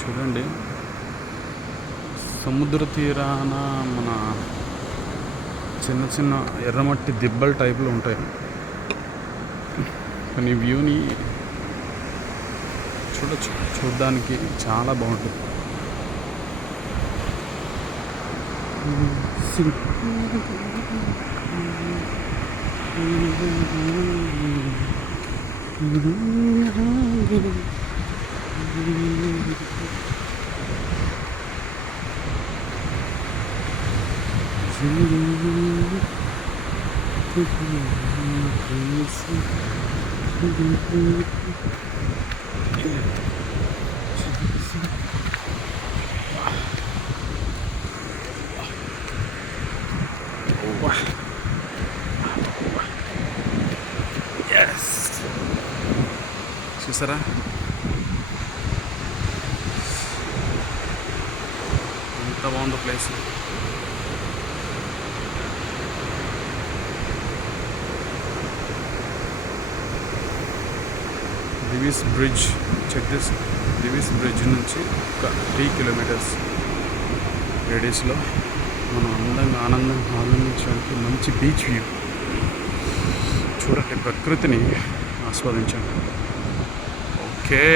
చూడండి, సముద్ర తీరాన మన చిన్న చిన్న ఎర్రమట్టి దిబ్బల టైపులో ఉంటాయి. కానీ వ్యూని చూడొచ్చు, చూడడానికి చాలా బాగుంటుంది. చూసారా, ఎంత బాగుందో place. Divis bridge, check this. Divis bridge నుంచి ఒక 3 కిలోమీటర్స్ రేడియస్లో మనం ఆనందంగా ఆనందించడానికి మంచి బీచ్ వ్యూ. చూడండి, ప్రకృతిని ఆస్వాదించండి. ఓకే.